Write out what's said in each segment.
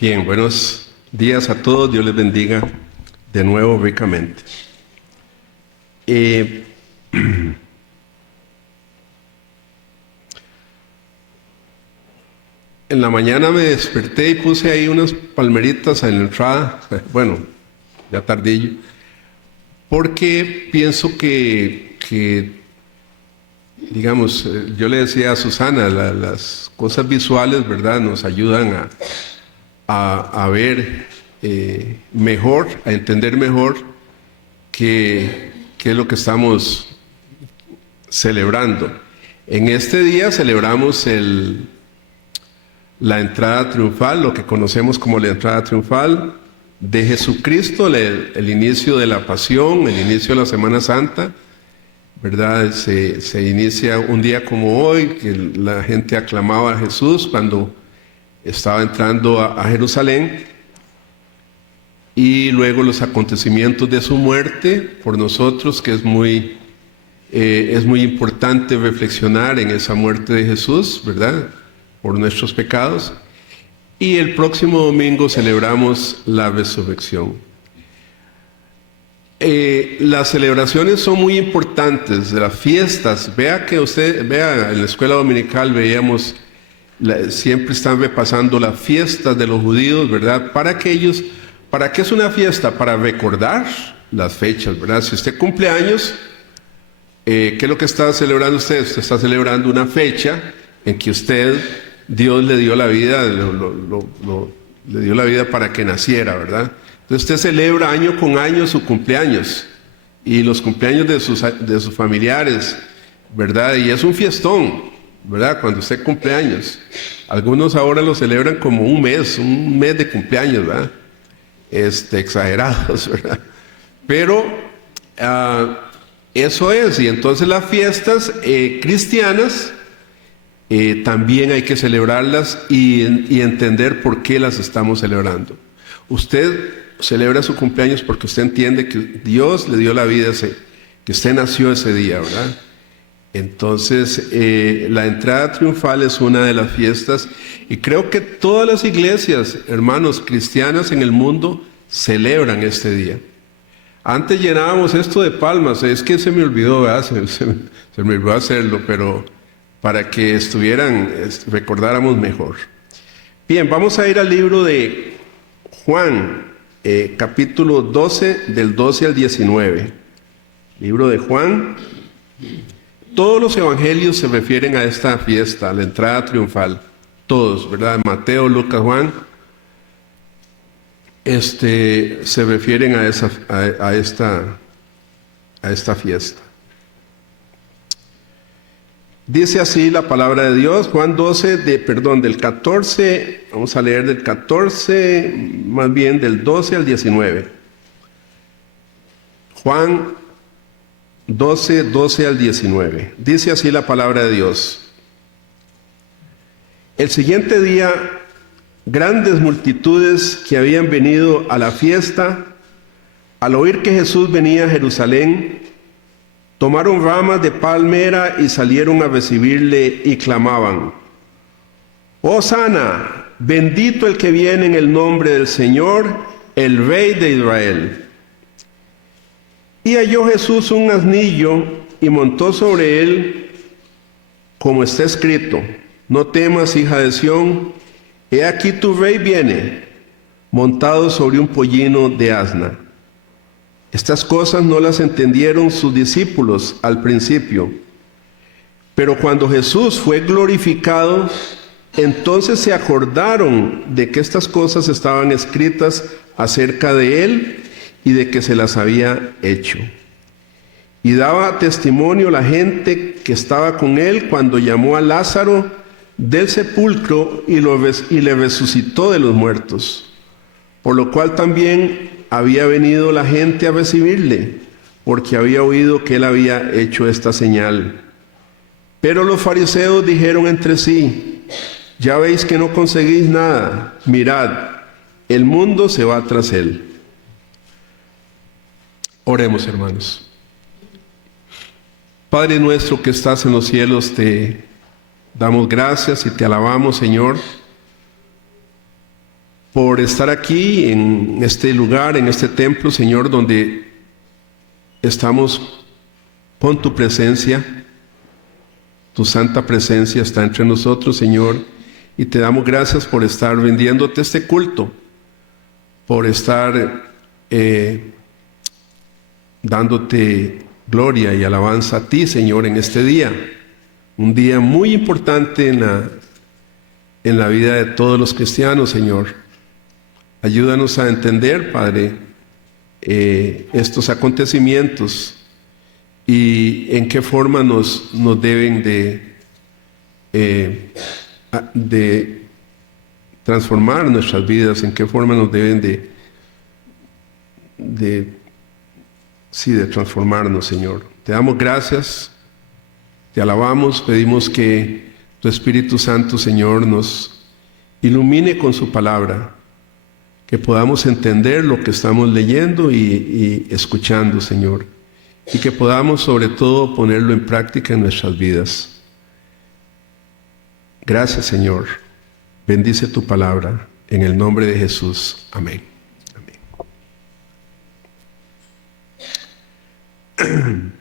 Bien, buenos días a todos. Dios les bendiga de nuevo ricamente. En la mañana me desperté y puse ahí unas palmeritas en la entrada, bueno, ya tardillo, porque pienso que digamos, yo le decía a Susana, las cosas visuales, ¿verdad?, nos ayudan a ver mejor, a entender mejor qué es lo que estamos celebrando. En este día celebramos la entrada triunfal, lo que conocemos como la entrada triunfal de Jesucristo, el inicio de la pasión, el inicio de la Semana Santa, ¿verdad? Se inicia un día como hoy, que la gente aclamaba a Jesús cuando estaba entrando a Jerusalén, y luego los acontecimientos de su muerte por nosotros, que es muy importante reflexionar en esa muerte de Jesús, ¿verdad?, por nuestros pecados. Y el próximo domingo celebramos la resurrección. Las celebraciones son muy importantes, de las fiestas. Vea en la escuela dominical veíamos, siempre están repasando las fiestas de los judíos, ¿verdad? ¿Para qué es una fiesta? Para recordar las fechas, ¿verdad? Si usted cumple años, ¿qué es lo que está celebrando usted? Usted está celebrando una fecha en que Dios le dio la vida, le dio la vida para que naciera, ¿verdad? Entonces usted celebra año con año su cumpleaños y los cumpleaños de sus familiares, ¿verdad? Y es un fiestón, ¿verdad?, cuando usted cumple años. Algunos ahora lo celebran como un mes de cumpleaños, ¿verdad? Exagerados, ¿verdad? Pero eso es. Y entonces las fiestas cristianas también hay que celebrarlas y entender por qué las estamos celebrando. Usted celebra su cumpleaños porque usted entiende que Dios le dio la vida, que usted nació ese día, ¿verdad? Entonces, la entrada triunfal es una de las fiestas, y creo que todas las iglesias, hermanos, cristianas en el mundo celebran este día. Antes llenábamos esto de palmas, es que se me olvidó, ¿verdad? Se me olvidó hacerlo, pero para que recordáramos mejor. Bien, vamos a ir al libro de Juan, capítulo 12, del 12 al 19. Libro de Juan. Todos los evangelios se refieren a esta fiesta, a la entrada triunfal. Todos, ¿verdad? Mateo, Lucas, Juan, se refieren a esta fiesta. Dice así la palabra de Dios, Juan 12, del 14, vamos a leer del 14, más bien del 12 al 19. Juan 12, 12 al 19. Dice así la palabra de Dios. El siguiente día, grandes multitudes que habían venido a la fiesta, al oír que Jesús venía a Jerusalén, tomaron ramas de palmera y salieron a recibirle y clamaban: ¡Hosana! Bendito el que viene en el nombre del Señor, el Rey de Israel. Y halló Jesús un asnillo y montó sobre él, como está escrito: No temas, hija de Sión, he aquí tu rey viene, montado sobre un pollino de asna. Estas cosas no las entendieron sus discípulos al principio, pero cuando Jesús fue glorificado, entonces se acordaron de que estas cosas estaban escritas acerca de él y de que se las había hecho. Y daba testimonio la gente que estaba con él cuando llamó a Lázaro del sepulcro y le resucitó de los muertos, por lo cual también había venido la gente a recibirle, porque había oído que él había hecho esta señal. Pero los fariseos dijeron entre sí: ya veis que no conseguís nada, mirad, el mundo se va tras él. Oremos, hermanos. Padre nuestro que estás en los cielos, te damos gracias y te alabamos, Señor, por estar aquí en este lugar, en este templo, Señor, donde estamos con tu presencia. Tu santa presencia está entre nosotros, Señor, y te damos gracias por estar vendiéndote este culto, por estar dándote gloria y alabanza a ti, Señor, en este día. Un día muy importante en la vida de todos los cristianos, Señor. Ayúdanos a entender, Padre, estos acontecimientos y en qué forma nos deben de transformar nuestras vidas, en qué forma nos deben de transformarnos, Señor. Te damos gracias, te alabamos, pedimos que tu Espíritu Santo, Señor, nos ilumine con su palabra, que podamos entender lo que estamos leyendo y escuchando, Señor, y que podamos sobre todo ponerlo en práctica en nuestras vidas. Gracias, Señor. Bendice tu palabra en el nombre de Jesús. Amén. Amén.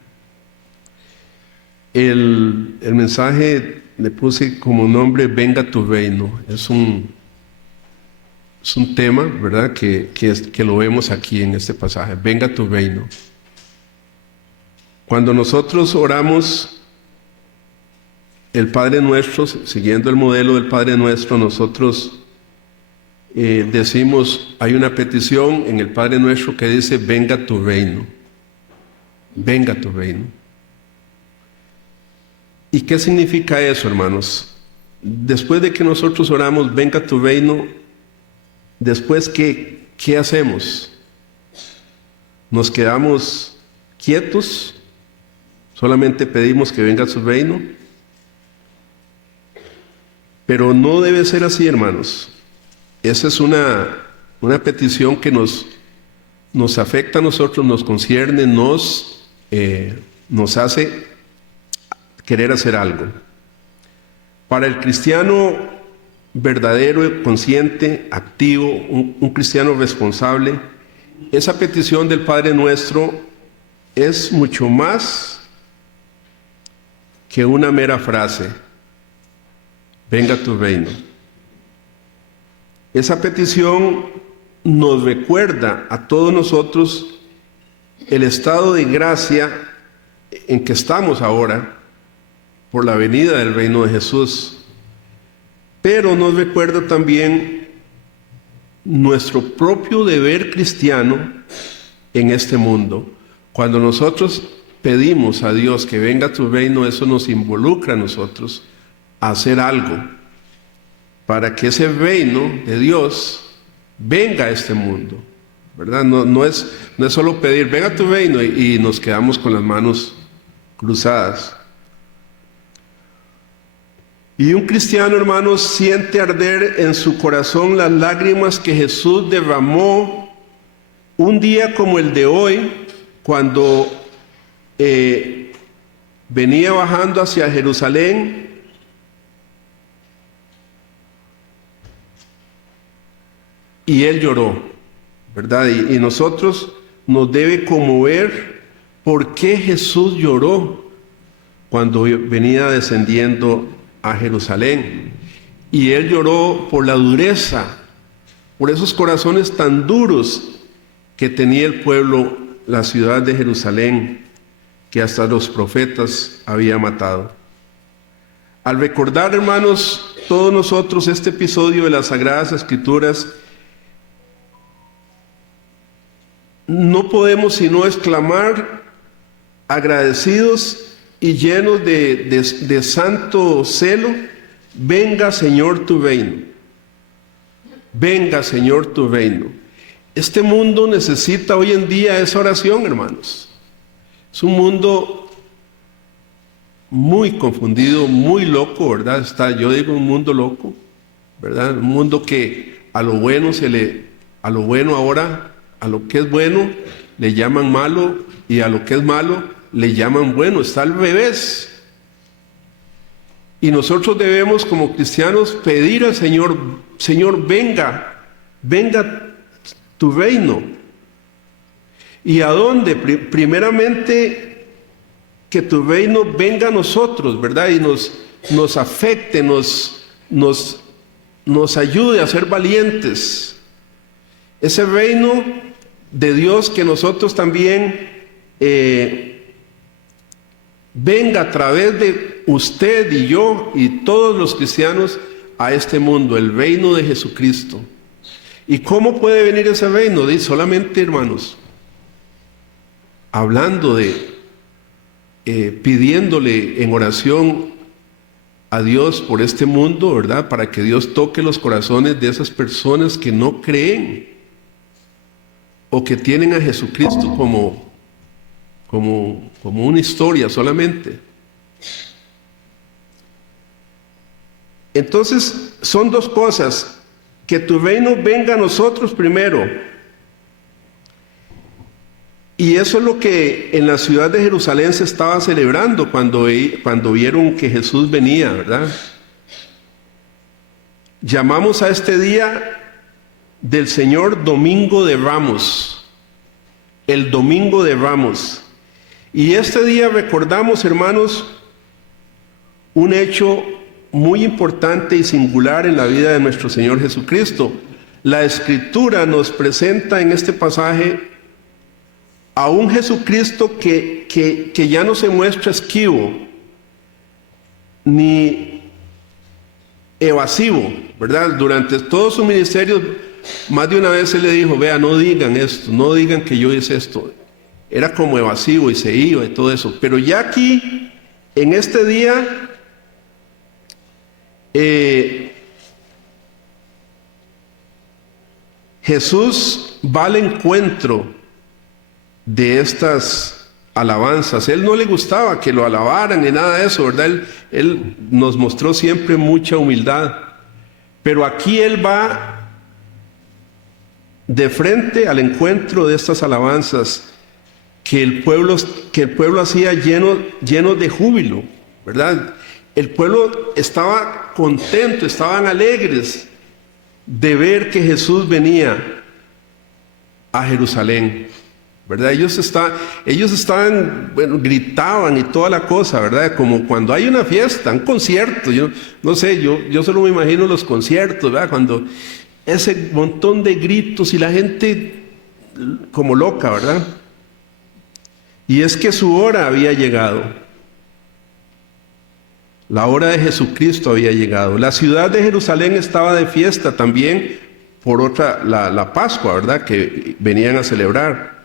El mensaje le puse como nombre Venga tu reino. Es un tema, ¿verdad? Que lo vemos aquí en este pasaje. Venga tu reino. Cuando nosotros oramos el Padre Nuestro, siguiendo el modelo del Padre Nuestro, nosotros decimos, hay una petición en el Padre Nuestro que dice, venga tu reino. Venga tu reino. ¿Y qué significa eso, hermanos? Después de que nosotros oramos, venga tu reino, después, ¿qué hacemos? ¿Nos quedamos quietos? ¿Solamente pedimos que venga su reino? Pero no debe ser así, hermanos. Esa es una petición que nos afecta a nosotros, nos concierne, nos hace querer hacer algo. Para el cristiano verdadero, consciente, activo, un cristiano responsable, esa petición del Padre Nuestro es mucho más que una mera frase, venga tu reino. Esa petición nos recuerda a todos nosotros el estado de gracia en que estamos ahora por la venida del reino de Jesús, pero nos recuerda también nuestro propio deber cristiano en este mundo. Cuando nosotros pedimos a Dios que venga a tu reino, eso nos involucra a nosotros a hacer algo para que ese reino de Dios venga a este mundo, ¿verdad? No es solo pedir, venga a tu reino y nos quedamos con las manos cruzadas. Y un cristiano, hermanos, siente arder en su corazón las lágrimas que Jesús derramó un día como el de hoy, cuando venía bajando hacia Jerusalén, y él lloró, ¿verdad? Y nosotros nos debe conmover por qué Jesús lloró cuando venía descendiendo a Jerusalén. Y él lloró por la dureza, por esos corazones tan duros que tenía el pueblo, la ciudad de Jerusalén, que hasta los profetas había matado. Al recordar, hermanos, todos nosotros este episodio de las Sagradas Escrituras, no podemos sino exclamar, agradecidos y llenos de santo celo, venga, Señor, tu reino. Venga, Señor, tu reino. Este mundo necesita hoy en día esa oración, hermanos. Es un mundo muy confundido, muy loco, ¿verdad? Yo digo un mundo loco, ¿verdad? Un mundo que a lo bueno ahora, a lo que es bueno le llaman malo, y a lo que es malo le llaman bueno. Está al revés. Y nosotros debemos, como cristianos, pedir al Señor, Señor, venga venga tu reino. ¿Y a dónde? Primeramente, que tu reino venga a nosotros, ¿verdad? Y nos afecte, nos ayude a ser valientes. Ese reino de Dios que nosotros también venga a través de usted y yo y todos los cristianos a este mundo, el reino de Jesucristo. ¿Y cómo puede venir ese reino? Dice, solamente, hermanos, hablando pidiéndole en oración a Dios por este mundo, ¿verdad? Para que Dios toque los corazones de esas personas que no creen o que tienen a Jesucristo como una historia solamente. Entonces, son dos cosas: que tu reino venga a nosotros primero. Y eso es lo que en la ciudad de Jerusalén se estaba celebrando cuando vieron que Jesús venía, ¿verdad? Llamamos a este día del Señor Domingo de Ramos, el Domingo de Ramos. Y este día recordamos, hermanos, un hecho muy importante y singular en la vida de nuestro Señor Jesucristo. La Escritura nos presenta en este pasaje a un Jesucristo que ya no se muestra esquivo ni evasivo, ¿verdad? Durante todo su ministerio, más de una vez Él le dijo, vea, no digan esto, no digan que yo hice esto. Era como evasivo y se iba y todo eso. Pero ya aquí, en este día, Jesús va al encuentro de estas alabanzas. Él no le gustaba que lo alabaran ni nada de eso, ¿verdad? Él nos mostró siempre mucha humildad. Pero aquí Él va de frente al encuentro de estas alabanzas que el pueblo hacía lleno de júbilo, ¿verdad? El pueblo estaba contento, estaban alegres de ver que Jesús venía a Jerusalén, ¿verdad? Ellos estaban, bueno, gritaban y toda la cosa, ¿verdad? Como cuando hay una fiesta, un concierto. Yo no sé, yo solo me imagino los conciertos, ¿verdad? Cuando ese montón de gritos y la gente como loca, ¿verdad? Y es que su hora había llegado. La hora de Jesucristo había llegado. La ciudad de Jerusalén estaba de fiesta también por la Pascua, ¿verdad? Que venían a celebrar.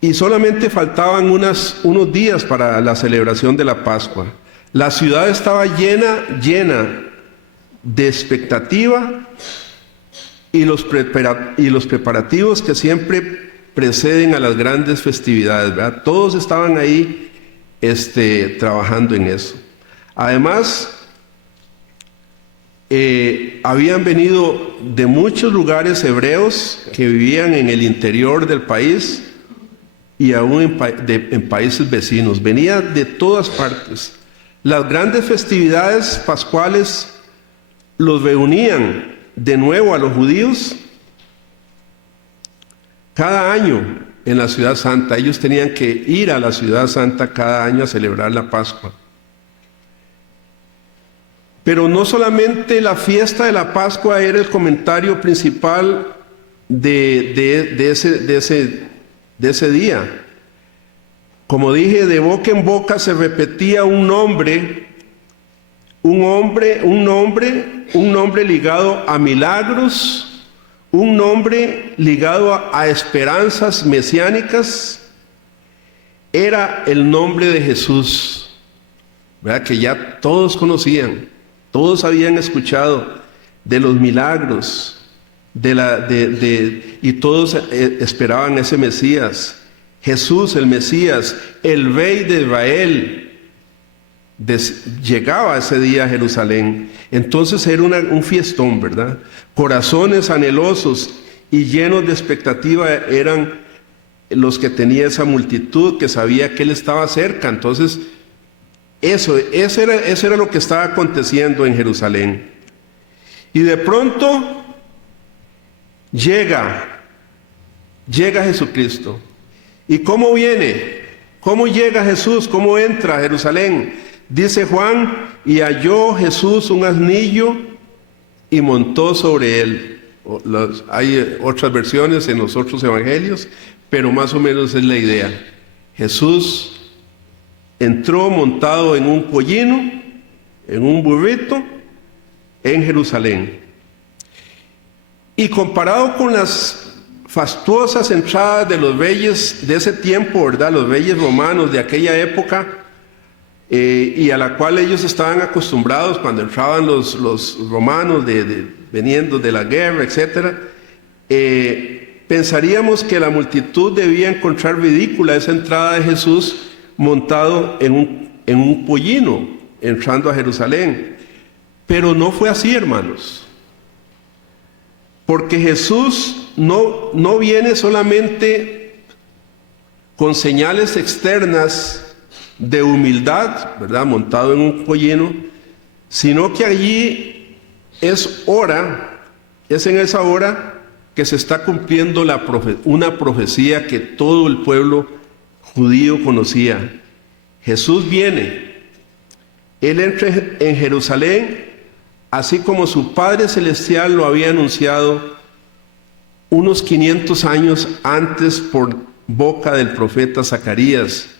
Y solamente faltaban unos días para la celebración de la Pascua. La ciudad estaba llena de expectativa y los preparativos que siempre preceden a las grandes festividades, ¿verdad? Todos estaban ahí trabajando en eso. Además, habían venido de muchos lugares hebreos que vivían en el interior del país y aún en países vecinos. Venía de todas partes. Las grandes festividades pascuales los reunían de nuevo a los judíos cada año en la ciudad santa. Ellos tenían que ir a la ciudad santa cada año a celebrar la Pascua. Pero no solamente la fiesta de la Pascua era el comentario principal de ese día. Como dije, de boca en boca se repetía un nombre ligado a milagros, un nombre ligado a esperanzas mesiánicas. Era el nombre de Jesús, ¿verdad? Que ya todos conocían, todos habían escuchado de los milagros, y todos esperaban ese Mesías. Jesús, el Mesías, el Rey de Israel, llegaba ese día a Jerusalén. Entonces era un fiestón, ¿verdad? Corazones anhelosos y llenos de expectativa eran los que tenía esa multitud que sabía que Él estaba cerca. Entonces, eso era lo que estaba aconteciendo en Jerusalén. Y de pronto llega Jesucristo. ¿Y cómo viene? ¿Cómo llega Jesús? ¿Cómo entra a Jerusalén? Dice Juan, y halló Jesús un asnillo y montó sobre él. Hay otras versiones en los otros evangelios, pero más o menos es la idea. Jesús entró montado en un pollino, en un burrito, en Jerusalén. Y comparado con las fastuosas entradas de los reyes de ese tiempo, ¿verdad? Los reyes romanos de aquella época, y a la cual ellos estaban acostumbrados cuando entraban los romanos veniendo de la guerra, etc. Pensaríamos que la multitud debía encontrar ridícula esa entrada de Jesús montado en un pollino, entrando a Jerusalén. Pero no fue así, hermanos. Porque Jesús no viene solamente con señales externas de humildad, ¿verdad? Montado en un pollino, sino que allí es en esa hora que se está cumpliendo una profecía que todo el pueblo judío conocía. Jesús viene, Él entra en Jerusalén, así como su Padre Celestial lo había anunciado unos 500 años antes por boca del profeta Zacarías.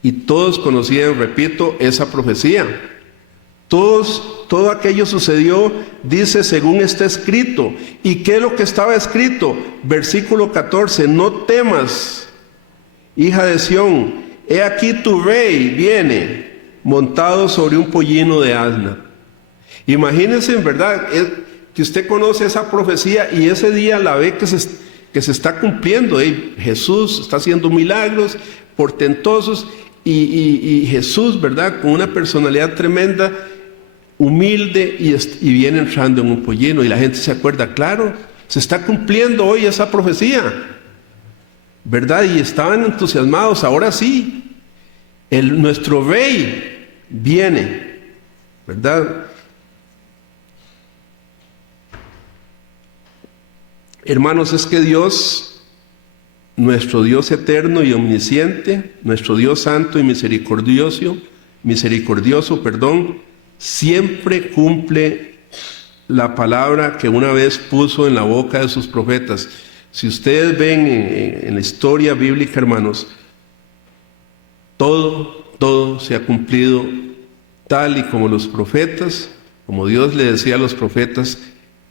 Y todos conocían, repito, esa profecía. Todo aquello sucedió, dice, según está escrito. ¿Y qué es lo que estaba escrito? Versículo 14, no temas, hija de Sión, he aquí tu rey viene, montado sobre un pollino de asna. Imagínense, en verdad, que usted conoce esa profecía y ese día la ve que se está cumpliendo. Jesús está haciendo milagros portentosos y Jesús, ¿verdad?, con una personalidad tremenda, humilde, y viene entrando en un pollino. Y la gente se acuerda, claro, se está cumpliendo hoy esa profecía, ¿verdad? Y estaban entusiasmados. Ahora sí, nuestro rey viene, ¿verdad? Hermanos, es que Dios, nuestro Dios eterno y omnisciente, nuestro Dios santo y misericordioso, siempre cumple la palabra que una vez puso en la boca de sus profetas. Si ustedes ven en la historia bíblica, hermanos, todo se ha cumplido tal y como los profetas, como Dios le decía a los profetas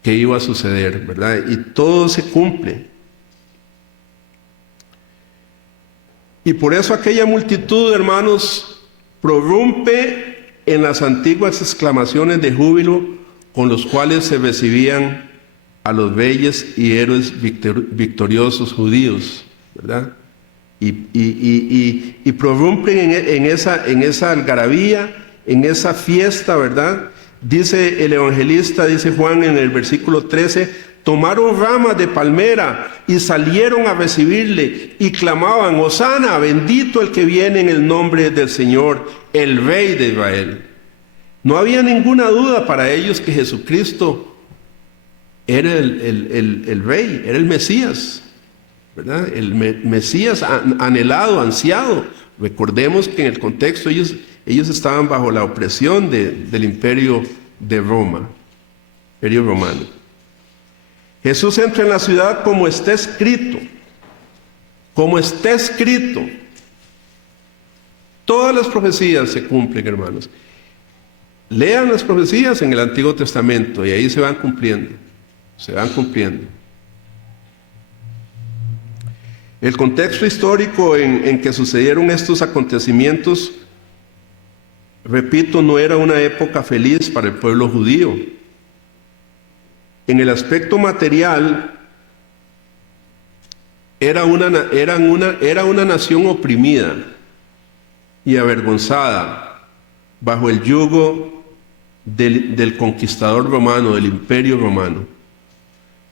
que iba a suceder, ¿verdad? Y todo se cumple. Y por eso aquella multitud, hermanos, prorrumpe en las antiguas exclamaciones de júbilo con los cuales se recibían a los reyes y héroes victoriosos judíos, ¿verdad? Y prorrumpen en esa algarabía, en esa fiesta, ¿verdad? Dice el evangelista, dice Juan en el versículo 13, tomaron ramas de palmera y salieron a recibirle y clamaban, Hosana, bendito el que viene en el nombre del Señor, el Rey de Israel. No había ninguna duda para ellos que Jesucristo era el Rey, era el Mesías, ¿verdad? El Mesías anhelado, ansiado. Recordemos que en el contexto ellos estaban bajo la opresión del imperio de Roma, imperio romano. Jesús entra en la ciudad como está escrito, Todas las profecías se cumplen, hermanos. Lean las profecías en el Antiguo Testamento y ahí se van cumpliendo. El contexto histórico en que sucedieron estos acontecimientos, repito, no era una época feliz para el pueblo judío. En el aspecto material, era una nación oprimida y avergonzada bajo el yugo del conquistador romano, del imperio romano.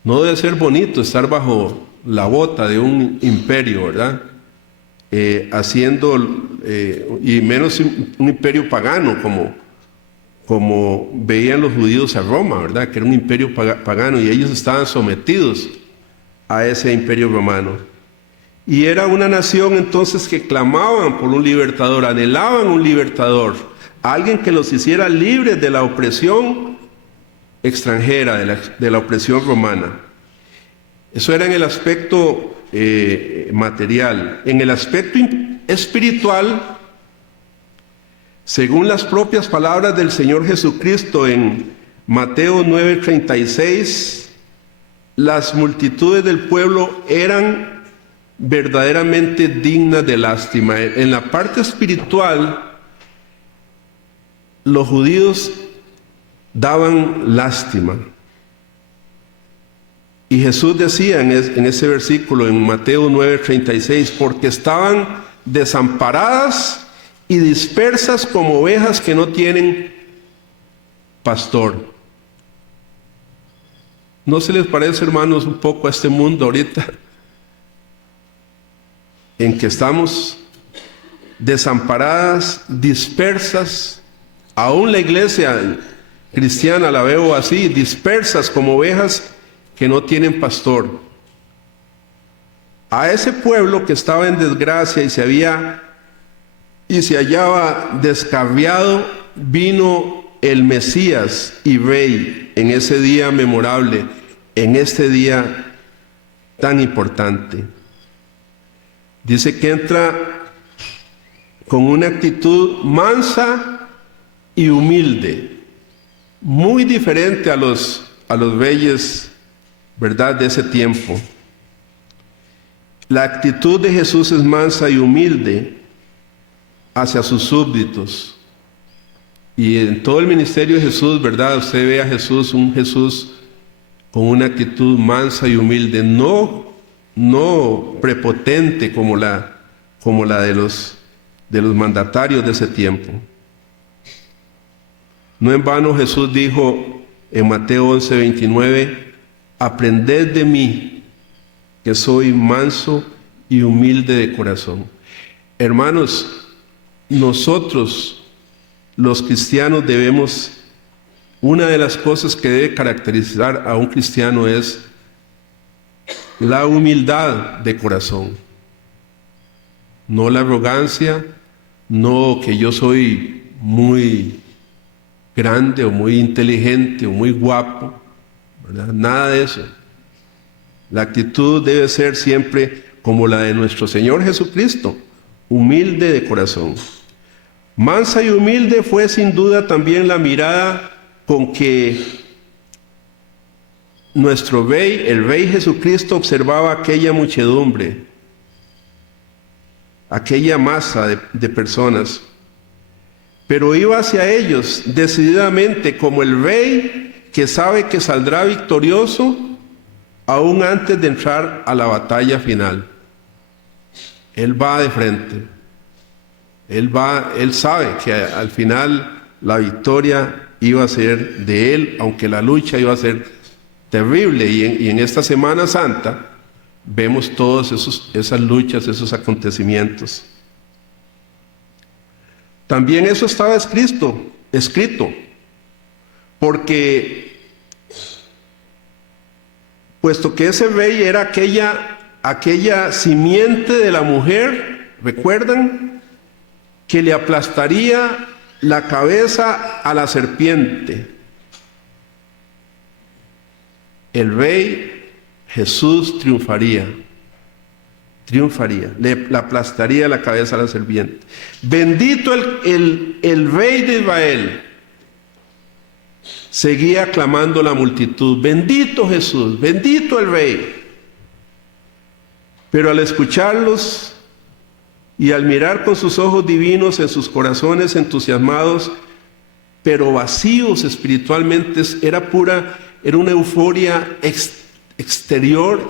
No debe ser bonito estar bajo la bota de un imperio, ¿verdad? Y menos un imperio pagano como veían los judíos a Roma, ¿verdad? Que era un imperio pagano y ellos estaban sometidos a ese imperio romano. Y era una nación entonces que clamaban por un libertador, anhelaban un libertador, alguien que los hiciera libres de la opresión extranjera, de la opresión romana. Eso era en el aspecto material. En el aspecto espiritual, según las propias palabras del Señor Jesucristo en Mateo 9:36, las multitudes del pueblo eran verdaderamente dignas de lástima. En la parte espiritual, los judíos daban lástima. Y Jesús decía en ese versículo, en Mateo 9:36, porque estaban desamparadas y dispersas como ovejas que no tienen pastor. ¿No se les parece, hermanos, un poco a este mundo ahorita en que estamos desamparadas, dispersas? Aún la iglesia cristiana la veo así, dispersas como ovejas que no tienen pastor. A ese pueblo que estaba en desgracia y se hallaba descarriado, vino el Mesías y Rey en ese día memorable, en este día tan importante. Dice que entra con una actitud mansa y humilde, muy diferente a los reyes, ¿verdad?, de ese tiempo. La actitud de Jesús es mansa y humilde hacia sus súbditos. Y en todo el ministerio de Jesús, ¿verdad?, usted ve a Jesús, un Jesús con una actitud mansa y humilde, no prepotente como la de los mandatarios de ese tiempo. No en vano Jesús dijo en Mateo 11:29, aprended de mí, que soy manso y humilde de corazón. Hermanos, nosotros, los cristianos, una de las cosas que debe caracterizar a un cristiano es la humildad de corazón. No la arrogancia, no que yo soy muy grande o muy inteligente o muy guapo, ¿verdad? Nada de eso. La actitud debe ser siempre como la de nuestro Señor Jesucristo, humilde de corazón. Mansa y humilde fue sin duda también la mirada con que nuestro Rey, el Rey Jesucristo, observaba aquella muchedumbre, aquella masa de personas, pero iba hacia ellos decididamente como el Rey que sabe que saldrá victorioso aún antes de entrar a la batalla final. Él va de frente. Él sabe que al final la victoria iba a ser de él, aunque la lucha iba a ser terrible. Y en esta Semana Santa vemos todas esas luchas, esos acontecimientos. También eso estaba escrito, porque puesto que ese rey era aquella simiente de la mujer, ¿recuerdan?, que le aplastaría la cabeza a la serpiente. El Rey Jesús triunfaría, le aplastaría la cabeza a la serpiente. Bendito el Rey de Israel. Seguía clamando la multitud, bendito Jesús, bendito el Rey. Pero al escucharlos y al mirar con sus ojos divinos en sus corazones entusiasmados, pero vacíos espiritualmente, era una euforia exterior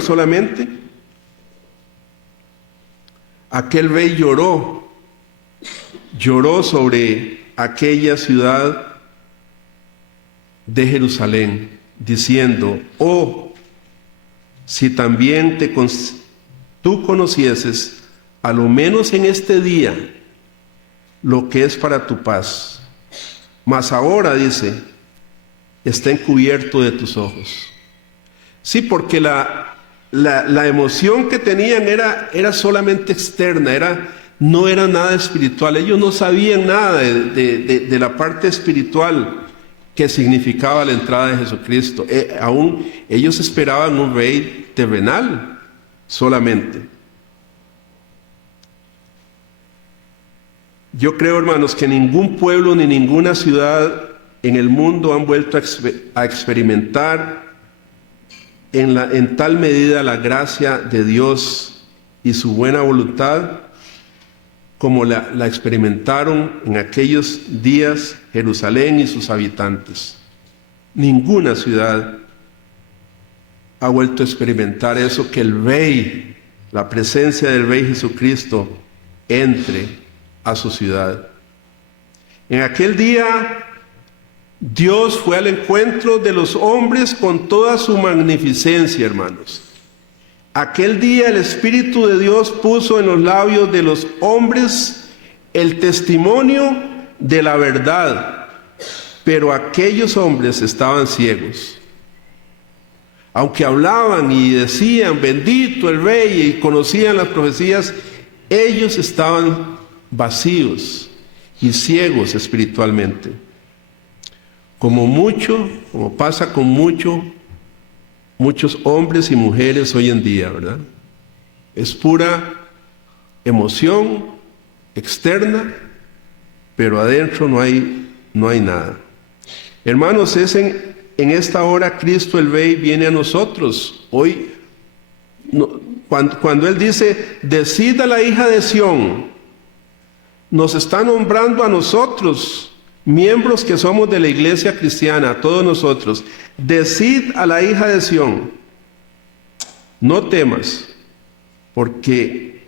solamente. Aquel rey lloró sobre aquella ciudad de Jerusalén, diciendo, oh, si también tú conocieses, a lo menos en este día, lo que es para tu paz. Mas ahora, dice, está encubierto de tus ojos. Sí, porque la emoción que tenían era solamente externa, no era nada espiritual. Ellos no sabían nada de la parte espiritual que significaba la entrada de Jesucristo. Aún ellos esperaban un rey terrenal solamente. Yo creo, hermanos, que ningún pueblo ni ninguna ciudad en el mundo han vuelto a experimentar en tal medida la gracia de Dios y su buena voluntad como la experimentaron en aquellos días Jerusalén y sus habitantes. Ninguna ciudad ha vuelto a experimentar eso, que el Rey, la presencia del Rey Jesucristo, entre a su ciudad. En aquel día, Dios fue al encuentro de los hombres con toda su magnificencia, hermanos. Aquel día el Espíritu de Dios puso en los labios de los hombres el testimonio de la verdad, pero aquellos hombres estaban ciegos. Aunque hablaban y decían, bendito el Rey, y conocían las profecías, ellos estaban vacíos y ciegos espiritualmente. Como pasa con muchos hombres y mujeres hoy en día, ¿verdad? Es pura emoción externa, pero adentro no hay nada. Hermanos, en esta hora Cristo el Rey viene a nosotros. Hoy, cuando Él dice, decid a la hija de Sión, nos está nombrando a nosotros, miembros que somos de la iglesia cristiana, a todos nosotros. Decid a la hija de Sión, no temas, porque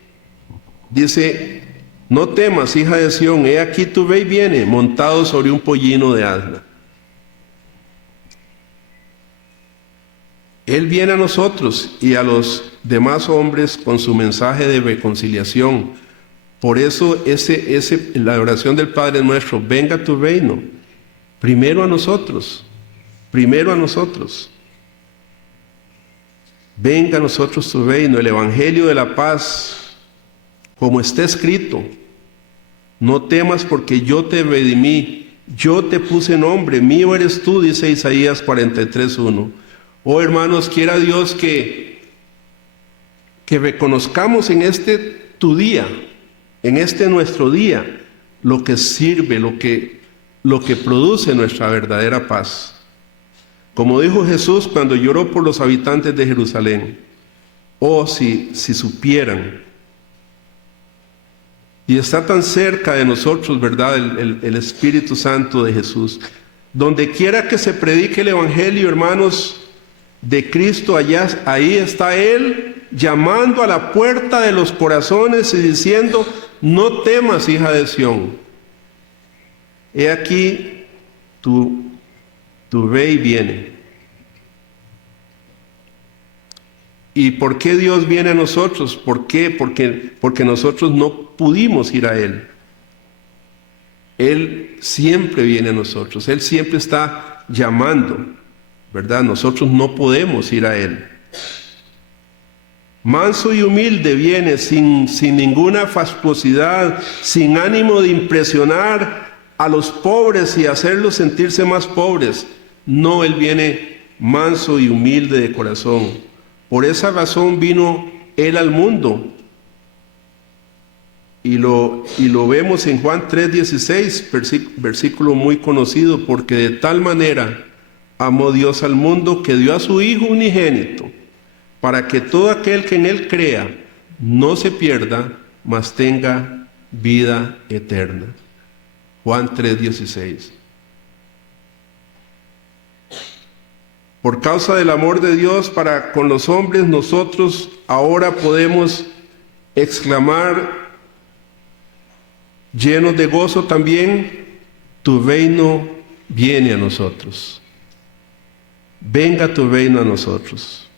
dice, no temas, hija de Sión, he aquí tu Rey viene montado sobre un pollino de asna. Él viene a nosotros y a los demás hombres con su mensaje de reconciliación. Por eso la oración del Padre Nuestro, venga tu reino, primero a nosotros, venga a nosotros tu reino, el Evangelio de la paz, como está escrito, no temas porque yo te redimí, yo te puse nombre, mío eres tú, dice Isaías 43:1. Oh hermanos, quiera Dios que reconozcamos en este tu día, en este nuestro día, lo que sirve, lo que produce nuestra verdadera paz. Como dijo Jesús cuando lloró por los habitantes de Jerusalén, oh, si supieran. Y está tan cerca de nosotros, ¿verdad?, el Espíritu Santo de Jesús. Donde quiera que se predique el Evangelio, hermanos, de Cristo, ahí está Él, llamando a la puerta de los corazones y diciendo, no temas, hija de Sión. He aquí, tu Rey viene. ¿Y por qué Dios viene a nosotros? ¿Por qué? Porque nosotros no pudimos ir a Él. Él siempre viene a nosotros. Él siempre está llamando, ¿verdad? Nosotros no podemos ir a Él. Manso y humilde viene sin ninguna fastuosidad, sin ánimo de impresionar a los pobres y hacerlos sentirse más pobres. No, Él viene manso y humilde de corazón. Por esa razón vino Él al mundo. Y lo vemos en Juan 3:16, versículo muy conocido, porque de tal manera amó Dios al mundo que dio a su Hijo unigénito, para que todo aquel que en Él crea no se pierda, mas tenga vida eterna. Juan 3:16. Por causa del amor de Dios para con los hombres, nosotros ahora podemos exclamar, llenos de gozo también, tu reino viene a nosotros. Venga tu reino a nosotros.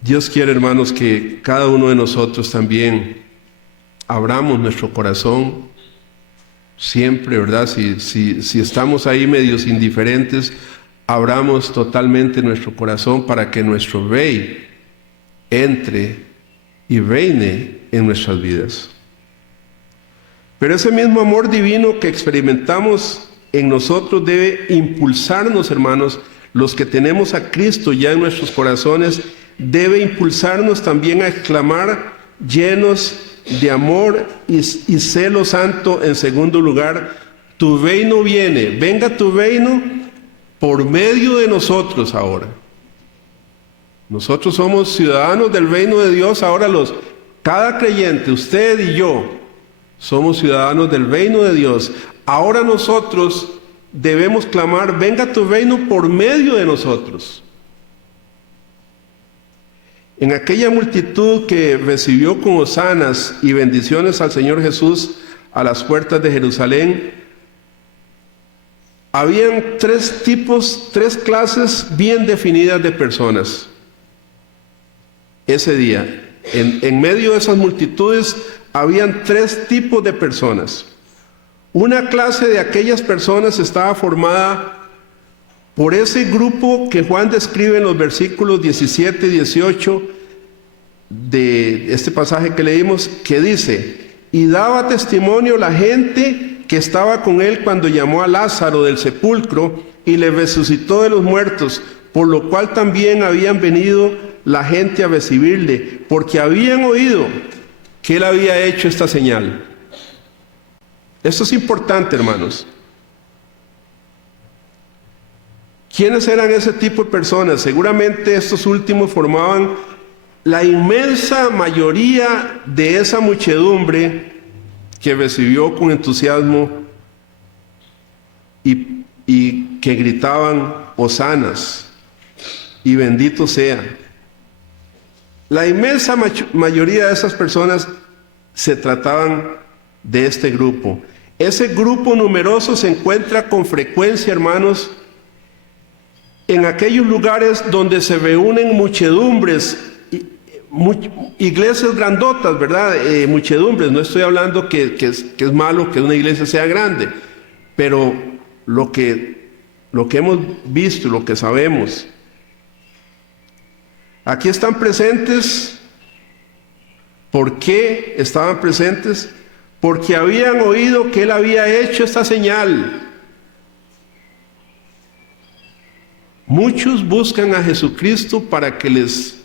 Dios quiere, hermanos, que cada uno de nosotros también abramos nuestro corazón siempre, ¿verdad? Si estamos ahí medios indiferentes, abramos totalmente nuestro corazón para que nuestro Rey entre y reine en nuestras vidas. Pero ese mismo amor divino que experimentamos en nosotros debe impulsarnos, hermanos, los que tenemos a Cristo ya en nuestros corazones, debe impulsarnos también a exclamar, llenos de amor y celo santo, en segundo lugar: tu reino viene, venga tu reino por medio de nosotros ahora. Nosotros somos ciudadanos del reino de Dios ahora, cada creyente, usted y yo, somos ciudadanos del reino de Dios. Ahora nosotros debemos clamar, venga tu reino por medio de nosotros. En aquella multitud que recibió con hosanas y bendiciones al Señor Jesús a las puertas de Jerusalén, habían tres clases bien definidas de personas. Ese día, en medio de esas multitudes, habían tres tipos de personas. Una clase de aquellas personas estaba formada por ese grupo que Juan describe en los versículos 17 y 18 de este pasaje que leímos, que dice: y daba testimonio la gente que estaba con él cuando llamó a Lázaro del sepulcro y le resucitó de los muertos, por lo cual también habían venido la gente a recibirle, porque habían oído que él había hecho esta señal. Esto es importante, hermanos. ¿Quiénes eran ese tipo de personas? Seguramente estos últimos formaban la inmensa mayoría de esa muchedumbre que recibió con entusiasmo y que gritaban hosanas y bendito sea. La inmensa mayoría de esas personas se trataban de este grupo. Ese grupo numeroso se encuentra con frecuencia, hermanos, en aquellos lugares donde se reúnen muchedumbres, iglesias grandotas, ¿verdad? Muchedumbres. No estoy hablando que es malo que una iglesia sea grande, pero lo que hemos visto, lo que sabemos. Aquí están presentes. ¿Por qué estaban presentes? Porque habían oído que él había hecho esta señal. Muchos buscan a Jesucristo para que les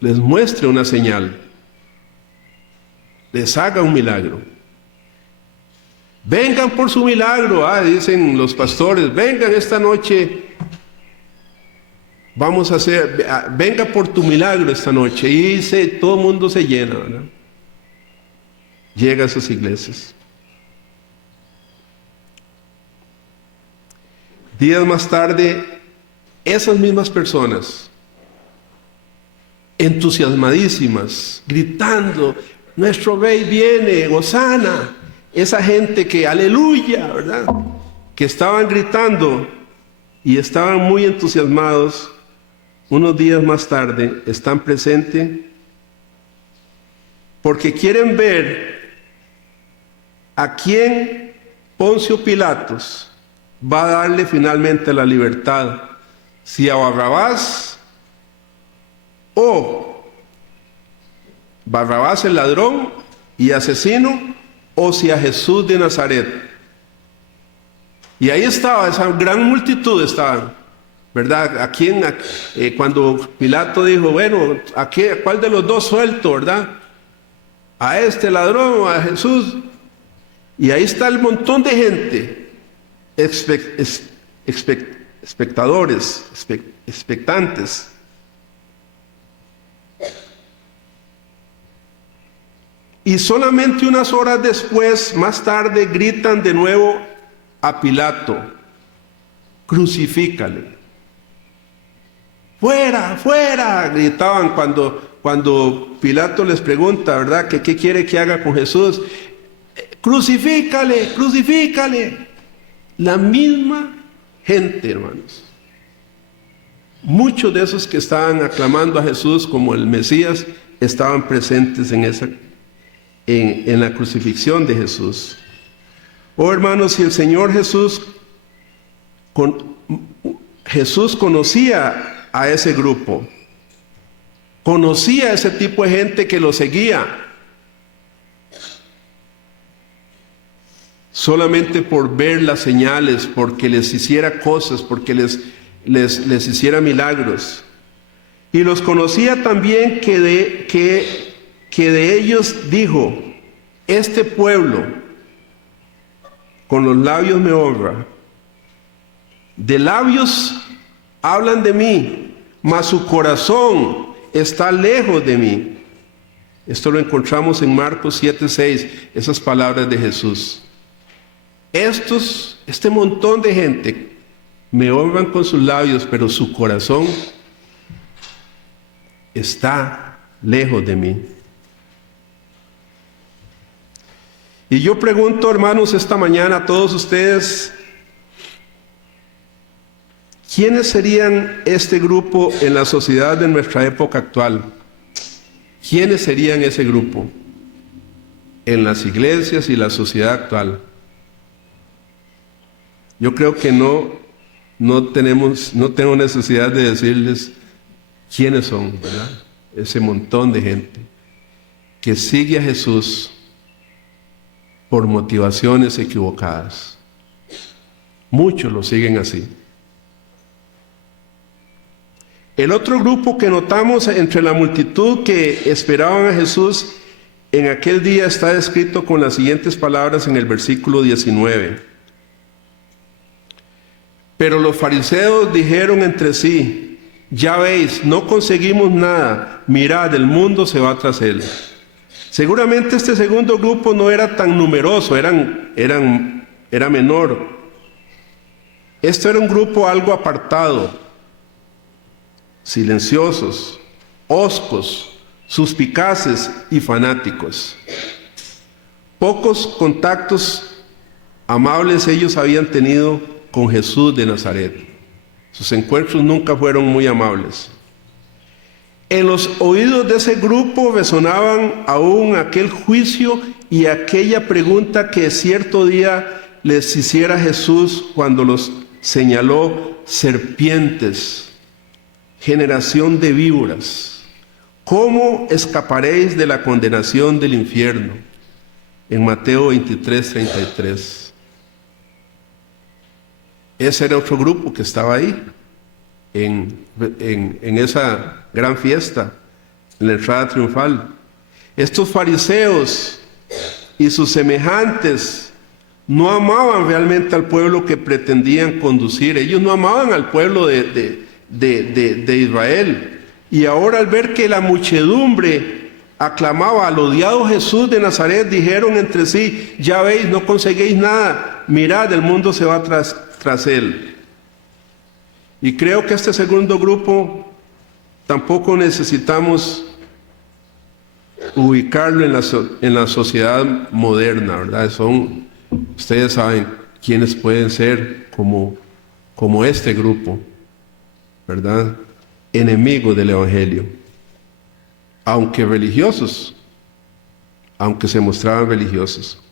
muestre una señal, les haga un milagro. Vengan por su milagro, dicen los pastores, vengan esta noche, venga por tu milagro esta noche. Y todo el mundo se llena, ¿verdad? Llega a esas iglesias. Días más tarde, esas mismas personas, entusiasmadísimas, gritando, nuestro rey viene, hosana. Esa gente que, aleluya, ¿verdad? Que estaban gritando y estaban muy entusiasmados, unos días más tarde están presentes porque quieren ver a quién Poncio Pilatos va a darle finalmente la libertad, si a Barrabás o Barrabás el ladrón y asesino, o si a Jesús de Nazaret. Y ahí estaba, esa gran multitud estaban, ¿verdad? ¿A quién? Cuando Pilato dijo, bueno, ¿a cuál de los dos suelto, verdad? ¿A este ladrón o a Jesús? Y ahí está el montón de gente, espectadores, expectantes. Y solamente unas horas después, más tarde, gritan de nuevo a Pilato, crucifícale. ¡Fuera, fuera! Gritaban cuando Pilato les pregunta, ¿verdad? ¿Qué quiere que haga con Jesús? ¡Crucifícale, crucifícale! La misma gente, hermanos. Muchos de esos que estaban aclamando a Jesús como el Mesías estaban presentes en la crucifixión de Jesús. Oh hermanos, si el Señor Jesús Jesús conocía a ese grupo, conocía a ese tipo de gente que lo seguía. Solamente por ver las señales, porque les hiciera cosas, porque les hiciera milagros. Y los conocía también que de ellos dijo: este pueblo con los labios me honra, de labios hablan de mí, mas su corazón está lejos de mí. Esto lo encontramos en Marcos 7:6, esas palabras de Jesús. Este montón de gente me honran con sus labios, pero su corazón está lejos de mí. Y yo pregunto, hermanos, esta mañana a todos ustedes, ¿quiénes serían este grupo en la sociedad de nuestra época actual? ¿Quiénes serían ese grupo en las iglesias y la sociedad actual? Yo creo que no tengo necesidad de decirles quiénes son, ¿verdad? Ese montón de gente que sigue a Jesús por motivaciones equivocadas. Muchos lo siguen así. El otro grupo que notamos entre la multitud que esperaban a Jesús en aquel día está descrito con las siguientes palabras en el versículo 19. Pero los fariseos dijeron entre sí: ya veis, no conseguimos nada, mirad, el mundo se va tras él. Seguramente este segundo grupo no era tan numeroso, era menor. Esto era un grupo algo apartado, silenciosos, hoscos, suspicaces y fanáticos. Pocos contactos amables ellos habían tenido con Jesús de Nazaret. Sus encuentros nunca fueron muy amables. En los oídos de ese grupo resonaban aún aquel juicio y aquella pregunta que cierto día les hiciera Jesús cuando los señaló: serpientes, generación de víboras, ¿cómo escaparéis de la condenación del infierno? En Mateo 23:33. Ese era otro grupo que estaba ahí, en esa gran fiesta, en la entrada triunfal. Estos fariseos y sus semejantes no amaban realmente al pueblo que pretendían conducir. Ellos no amaban al pueblo de Israel. Y ahora, al ver que la muchedumbre aclamaba al odiado Jesús de Nazaret, dijeron entre sí: ya veis, no conseguéis nada, mirad, el mundo se va tras él. Y creo que este segundo grupo tampoco necesitamos ubicarlo en la sociedad moderna, ¿verdad? Ustedes saben quiénes pueden ser como este grupo, ¿verdad? Enemigos del Evangelio, aunque religiosos, aunque se mostraban religiosos.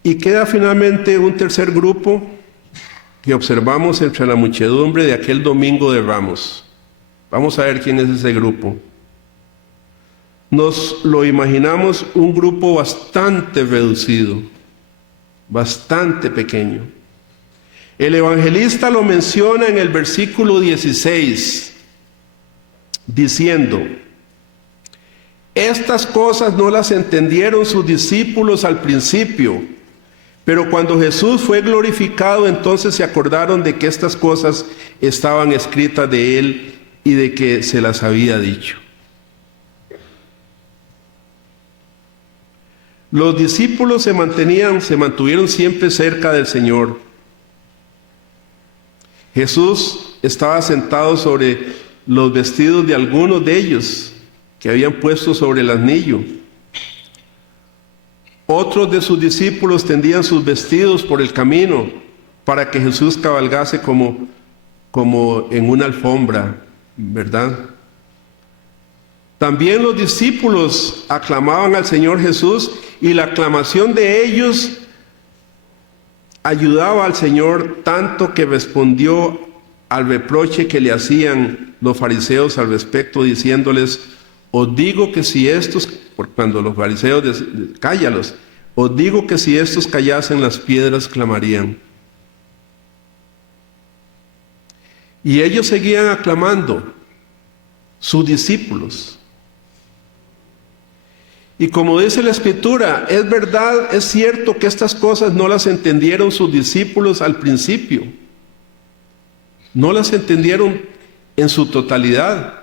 Y queda finalmente un tercer grupo que observamos entre la muchedumbre de aquel domingo de Ramos. Vamos a ver quién es ese grupo. Nos lo imaginamos un grupo bastante reducido, bastante pequeño. El evangelista lo menciona en el versículo 16, diciendo: estas cosas no las entendieron sus discípulos al principio, pero cuando Jesús fue glorificado, entonces se acordaron de que estas cosas estaban escritas de él y de que se las había dicho. Los discípulos se mantuvieron siempre cerca del Señor. Jesús estaba sentado sobre los vestidos de algunos de ellos que habían puesto sobre el asnillo. Otros de sus discípulos tendían sus vestidos por el camino para que Jesús cabalgase como en una alfombra, ¿verdad? También los discípulos aclamaban al Señor Jesús, y la aclamación de ellos ayudaba al Señor tanto que respondió al reproche que le hacían los fariseos al respecto, diciéndoles: os digo que si estos, cuando los fariseos cállalos, os digo que si estos callasen, las piedras clamarían. Y ellos seguían aclamando, sus discípulos. Y como dice la Escritura, es verdad, es cierto que estas cosas no las entendieron sus discípulos al principio. No las entendieron en su totalidad.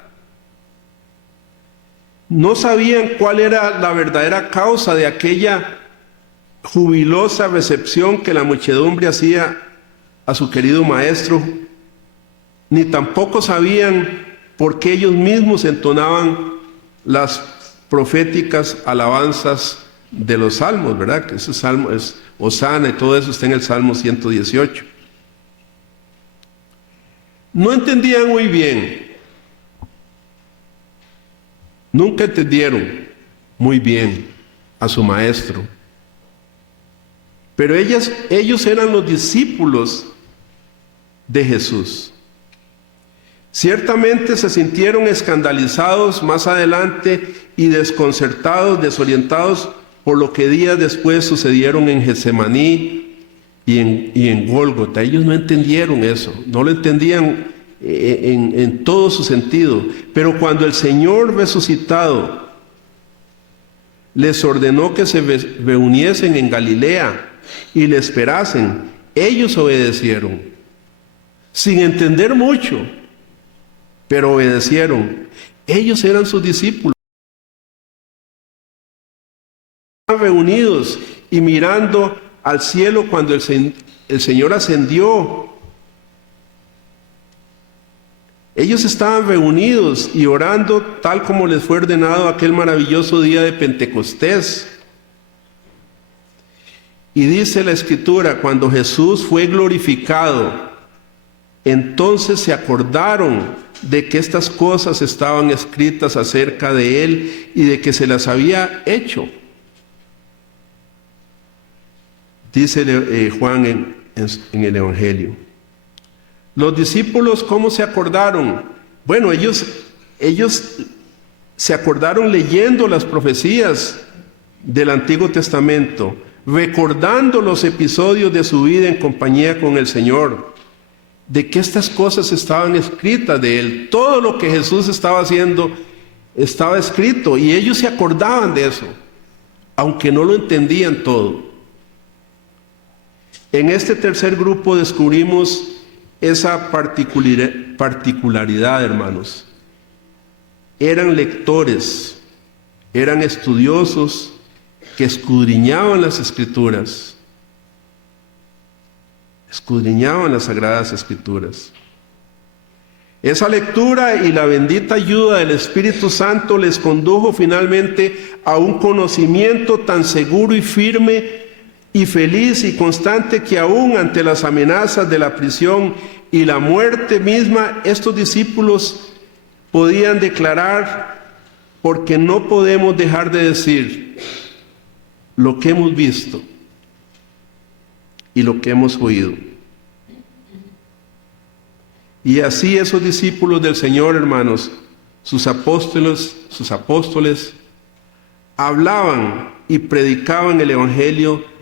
No sabían cuál era la verdadera causa de aquella jubilosa recepción que la muchedumbre hacía a su querido maestro, ni tampoco sabían por qué ellos mismos entonaban las proféticas alabanzas de los salmos, ¿verdad? Que ese salmo es Hosana y todo eso está en el Salmo 118. No entendían muy bien, nunca entendieron muy bien a su maestro, pero ellos eran los discípulos de Jesús. Ciertamente se sintieron escandalizados más adelante y desconcertados, desorientados por lo que días después sucedieron en Getsemaní y en Gólgota. Ellos no entendieron eso, no lo entendían en todo su sentido. Pero cuando el Señor resucitado les ordenó que se reuniesen en Galilea y le esperasen, ellos obedecieron, sin entender mucho, pero obedecieron. Ellos eran sus discípulos. Estaban reunidos y mirando al cielo cuando el Señor ascendió. Ellos estaban reunidos y orando tal como les fue ordenado aquel maravilloso día de Pentecostés. Y dice la Escritura, cuando Jesús fue glorificado, entonces se acordaron de que estas cosas estaban escritas acerca de Él y de que se las había hecho. Dice Juan en el Evangelio. Los discípulos, ¿cómo se acordaron? Bueno, ellos se acordaron leyendo las profecías del Antiguo Testamento, recordando los episodios de su vida en compañía con el Señor, de que estas cosas estaban escritas de Él. Todo lo que Jesús estaba haciendo estaba escrito y ellos se acordaban de eso, aunque no lo entendían todo. En este tercer grupo descubrimos esa particularidad, hermanos. Eran lectores, eran estudiosos que escudriñaban las Escrituras, escudriñaban las Sagradas Escrituras. Esa lectura y la bendita ayuda del Espíritu Santo les condujo finalmente a un conocimiento tan seguro y firme y feliz y constante que aún ante las amenazas de la prisión y la muerte misma, estos discípulos podían declarar: porque no podemos dejar de decir lo que hemos visto y lo que hemos oído. Y así esos discípulos del Señor, hermanos, sus apóstoles, hablaban y predicaban el Evangelio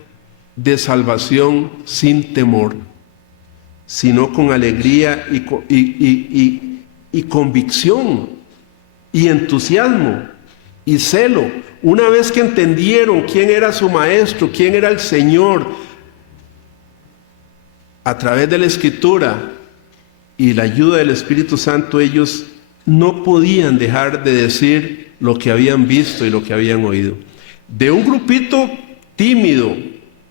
de salvación sin temor, sino con alegría y convicción y entusiasmo y celo. Una vez que entendieron quién era su Maestro, quién era el Señor, a través de la Escritura y la ayuda del Espíritu Santo, ellos no podían dejar de decir lo que habían visto y lo que habían oído. De un grupito tímido,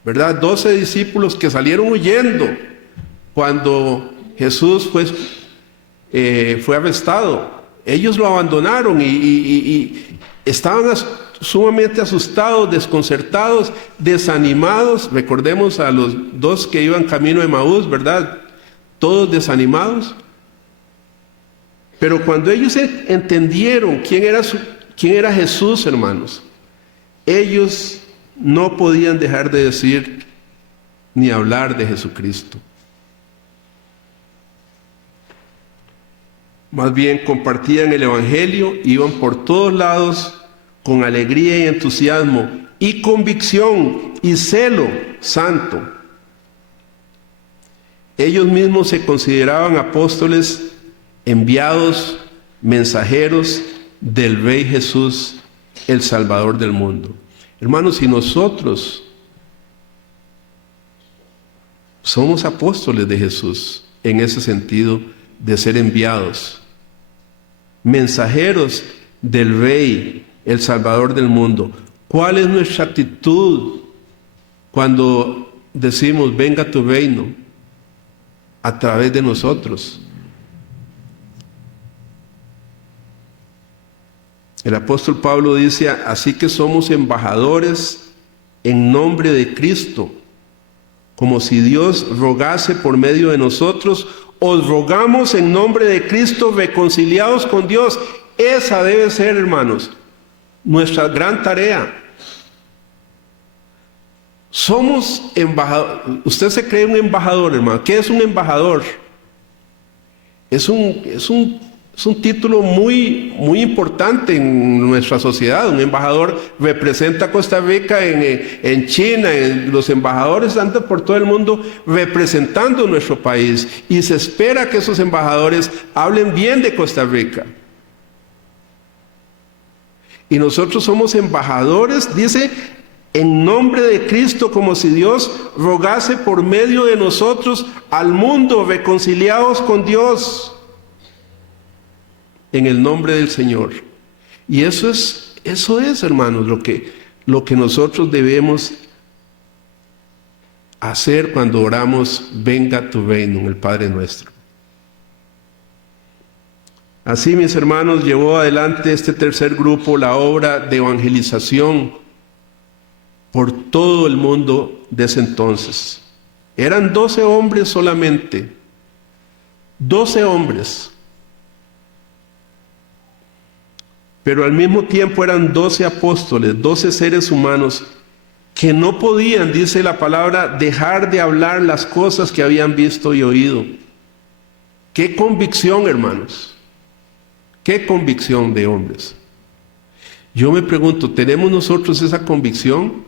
¿verdad? 12 discípulos que salieron huyendo cuando Jesús fue arrestado. Ellos lo abandonaron y estaban sumamente asustados, desconcertados, desanimados. Recordemos a los 2 que iban camino de Emaús, ¿verdad? Todos desanimados. Pero cuando ellos entendieron quién era Jesús, hermanos, ellos no podían dejar de decir ni hablar de Jesucristo. Más bien compartían el Evangelio, iban por todos lados con alegría y entusiasmo y convicción y celo santo. Ellos mismos se consideraban apóstoles enviados, mensajeros del Rey Jesús, el Salvador del mundo. Hermanos, si nosotros somos apóstoles de Jesús, en ese sentido de ser enviados, mensajeros del Rey, el Salvador del mundo, ¿cuál es nuestra actitud cuando decimos, venga tu reino a través de nosotros? El apóstol Pablo dice, así que somos embajadores en nombre de Cristo, como si Dios rogase por medio de nosotros. Os rogamos en nombre de Cristo, reconciliados con Dios. Esa debe ser, hermanos, nuestra gran tarea. Somos embajadores. Usted se cree un embajador, hermano. ¿Qué es un embajador? Es un título muy importante en nuestra sociedad. Un embajador representa a Costa Rica en China. Los embajadores andan por todo el mundo representando nuestro país. Y se espera que esos embajadores hablen bien de Costa Rica. Y nosotros somos embajadores, dice, en nombre de Cristo, como si Dios rogase por medio de nosotros al mundo, reconciliados con Dios. En el nombre del Señor. Y eso es, hermanos, lo que nosotros debemos hacer cuando oramos, venga tu reino, en el Padre nuestro. Así, mis hermanos, llevó adelante este tercer grupo la obra de evangelización por todo el mundo de ese entonces. Eran 12 hombres solamente. 12 hombres. Pero al mismo tiempo eran 12 apóstoles, 12 seres humanos que no podían, dice la palabra, dejar de hablar las cosas que habían visto y oído. ¡Qué convicción, hermanos! ¡Qué convicción de hombres! Yo me pregunto, ¿tenemos nosotros esa convicción?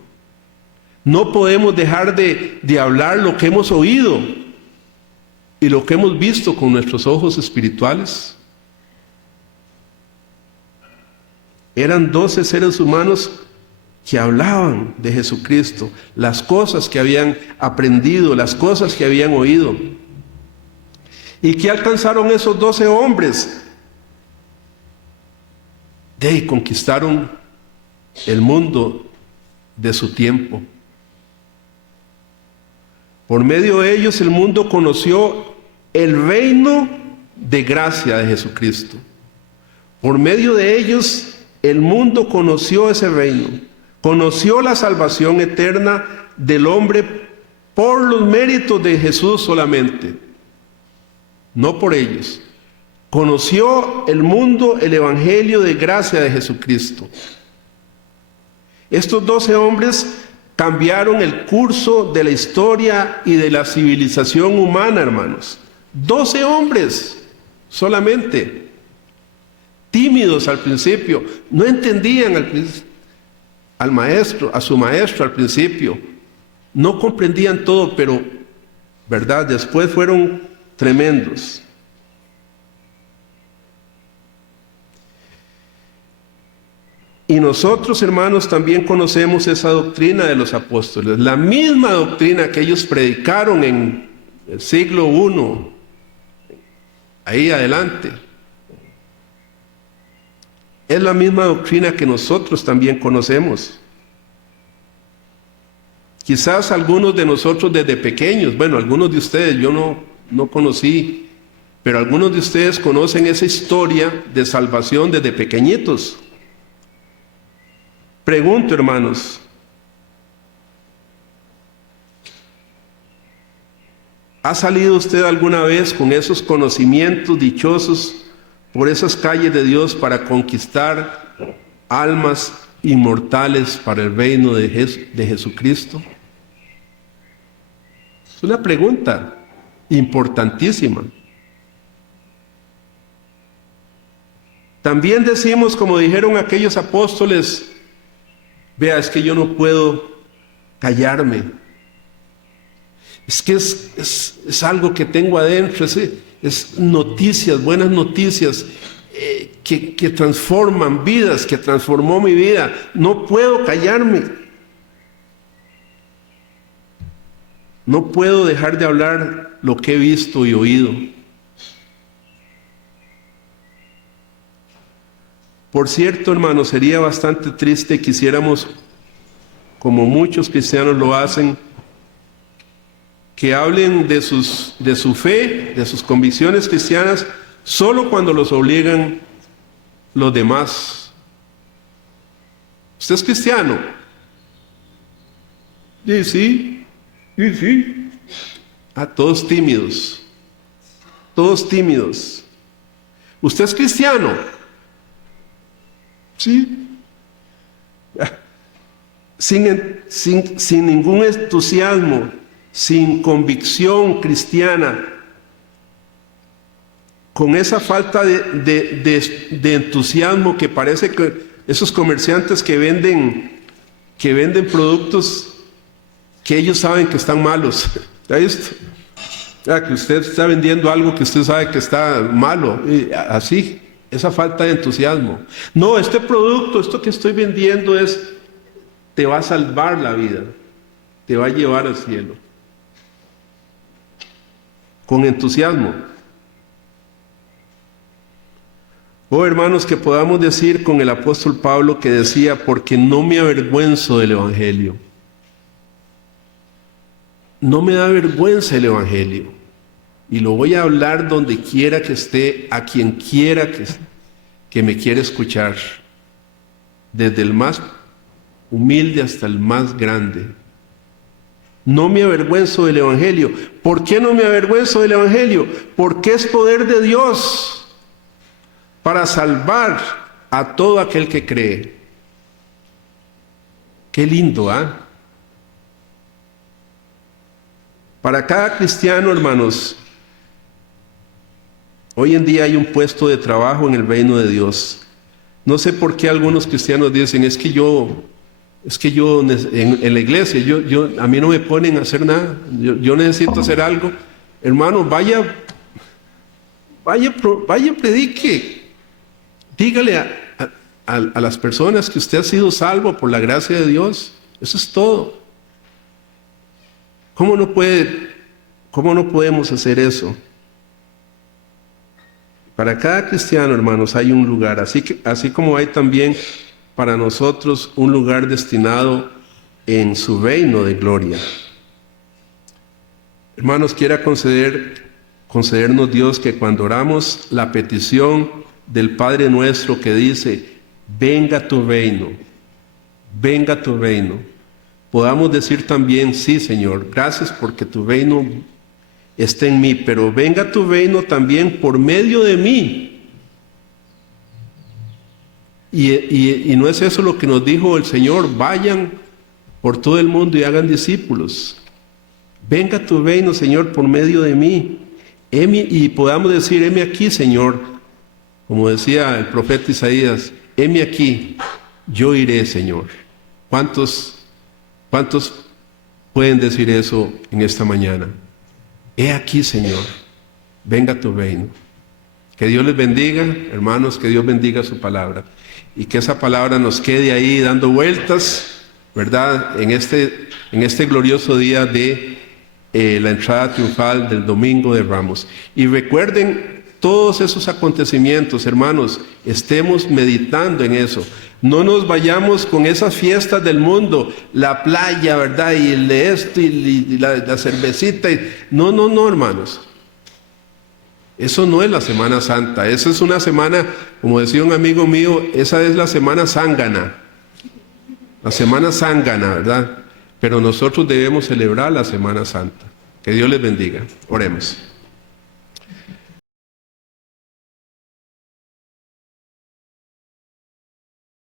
No podemos dejar de hablar lo que hemos oído y lo que hemos visto con nuestros ojos espirituales. Eran 12 seres humanos que hablaban de Jesucristo, las cosas que habían aprendido, las cosas que habían oído. ¿Y qué alcanzaron esos 12 hombres? Conquistaron el mundo de su tiempo. Por medio de ellos el mundo conoció el reino de gracia de Jesucristo. Por medio de ellos el mundo conoció ese reino, conoció la salvación eterna del hombre por los méritos de Jesús solamente, no por ellos. Conoció el mundo el evangelio de gracia de Jesucristo. Estos 12 hombres cambiaron el curso de la historia y de la civilización humana, hermanos. 12 hombres solamente. Tímidos al principio, no entendían a su maestro al principio, no comprendían todo, pero, ¿verdad? Después fueron tremendos. Y nosotros, hermanos, también conocemos esa doctrina de los apóstoles, la misma doctrina que ellos predicaron en el siglo I, ahí adelante. Es la misma doctrina que nosotros también conocemos. Quizás algunos de nosotros desde pequeños, bueno, algunos de ustedes yo no conocí, pero algunos de ustedes conocen esa historia de salvación desde pequeñitos. Pregunto, hermanos, ¿ha salido usted alguna vez con esos conocimientos dichosos por esas calles de Dios para conquistar almas inmortales para el reino de Jesucristo? Es una pregunta importantísima. También decimos, como dijeron aquellos apóstoles, vea, es que yo no puedo callarme. Es que es algo que tengo adentro, es noticias, buenas noticias que transforman vidas, que transformó mi vida. No puedo callarme. No puedo dejar de hablar lo que he visto y oído. Por cierto, hermanos, sería bastante triste que quisiéramos, como muchos cristianos lo hacen, que hablen de su fe, de sus convicciones cristianas, solo cuando los obligan los demás. ¿Usted es cristiano? Sí. Todos tímidos. Todos tímidos. ¿Usted es cristiano? Sí. Sin ningún entusiasmo, sin convicción cristiana, con esa falta de entusiasmo que parece que esos comerciantes que venden productos que ellos saben que están malos. ¿Ha visto? Que usted está vendiendo algo que usted sabe que está malo, así, esa falta de entusiasmo. No, este producto, esto que estoy vendiendo te va a salvar la vida, te va a llevar al cielo. Con entusiasmo. Oh, hermanos, que podamos decir con el apóstol Pablo que decía, porque no me avergüenzo del Evangelio. No me da vergüenza el Evangelio. Y lo voy a hablar donde quiera que esté, a quien quiera que me quiera escuchar. Desde el más humilde hasta el más grande. No me avergüenzo del Evangelio. ¿Por qué no me avergüenzo del Evangelio? Porque es poder de Dios para salvar a todo aquel que cree. Qué lindo, ¿ah? Para cada cristiano, hermanos, hoy en día hay un puesto de trabajo en el reino de Dios. No sé por qué algunos cristianos dicen, es que yo en la iglesia, a mí no me ponen a hacer nada, yo necesito hacer algo. Hermano, vaya, predique, dígale a las personas que usted ha sido salvo por la gracia de Dios. Eso es todo. ¿Cómo no podemos hacer eso? Para cada cristiano, hermanos, hay un lugar, así como hay también para nosotros un lugar destinado en su reino de gloria. Hermanos, quiera concedernos Dios que cuando oramos la petición del Padre nuestro que dice, venga tu reino, podamos decir también, sí, Señor, gracias porque tu reino está en mí, pero venga tu reino también por medio de mí. Y no es eso lo que nos dijo el Señor, vayan por todo el mundo y hagan discípulos. Venga tu reino, Señor, por medio de mí. Y podamos decir, heme aquí, Señor, como decía el profeta Isaías, heme aquí, yo iré, Señor. ¿Cuántos pueden decir eso en esta mañana? He aquí, Señor, venga tu reino. Que Dios les bendiga, hermanos, que Dios bendiga su palabra. Y que esa palabra nos quede ahí dando vueltas, ¿verdad? En este glorioso día de la entrada triunfal del Domingo de Ramos. Y recuerden todos esos acontecimientos, hermanos, estemos meditando en eso. No nos vayamos con esas fiestas del mundo, la playa, ¿verdad? Y el de esto, y la cervecita. No, hermanos. Eso no es la Semana Santa. Esa es una semana, como decía un amigo mío, esa es la semana zángana. La semana zángana, ¿verdad? Pero nosotros debemos celebrar la Semana Santa. Que Dios les bendiga. Oremos.